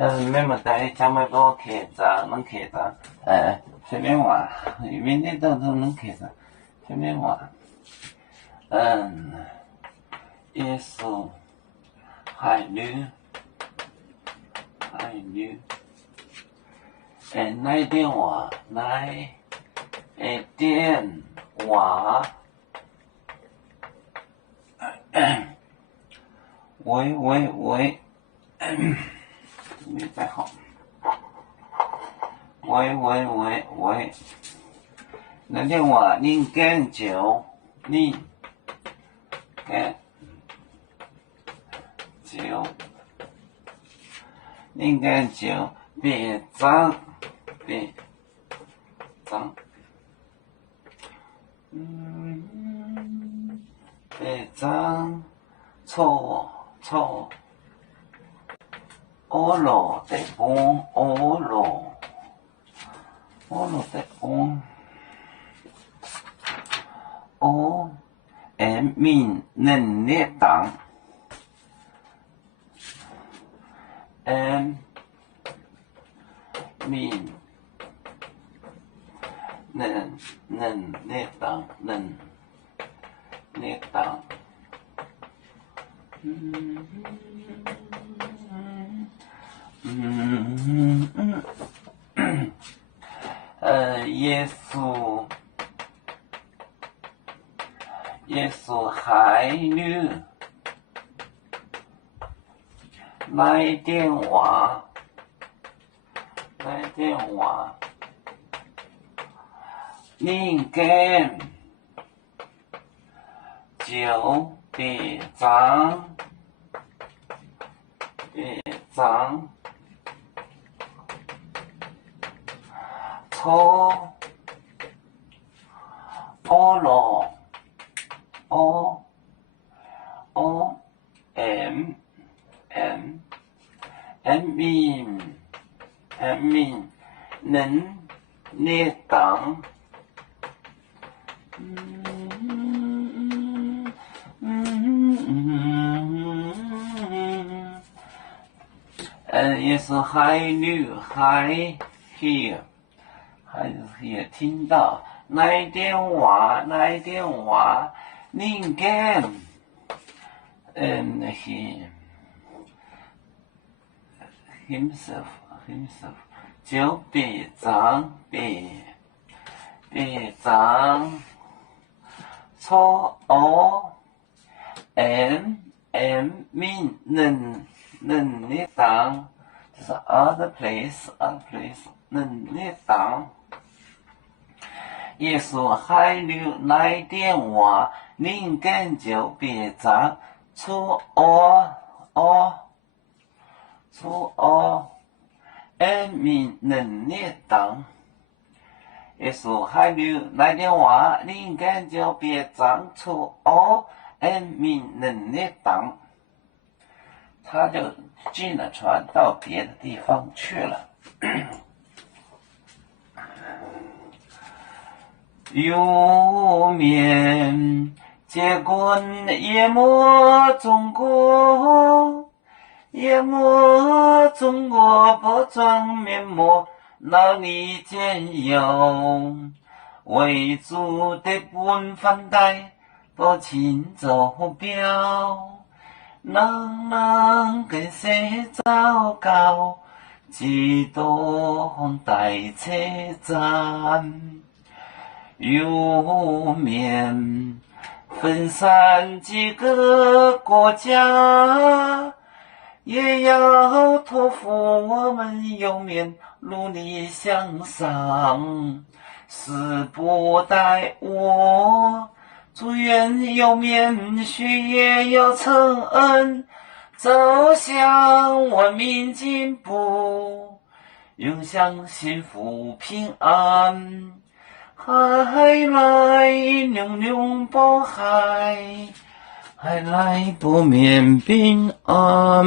没么带，将来给我看着，能看着，随便玩，明天都能看着，随便玩。耶稣，海女，来电话，来电话，喂。没带好。喂，那电话您干酒，您干酒，别脏，别脏，错。俄罗得崩，俄罗得崩，民能力党民能力党耶稣海女来电话，您干酒别脏，错俄罗民能力党也是海女here 听到来电话，您干himself 就别脏，错民能力党，这是 other place 能力党。耶稣海女来电话，您干就别脏，错民能力党。耶稣海女来电话，您干就别脏，错民能力党。他就进了船到别的地方去了。有面结棍淹没中国，不装面目，脑里间有为主的本分带，不请走标。能跟谁糟糕？几多待车站，有面分散几个国家，也要托付我们有面努力向上，时不待我。祝愿有面学业有成恩，走向文明进步，永享幸福平安。海来永永保海，海来不免平安。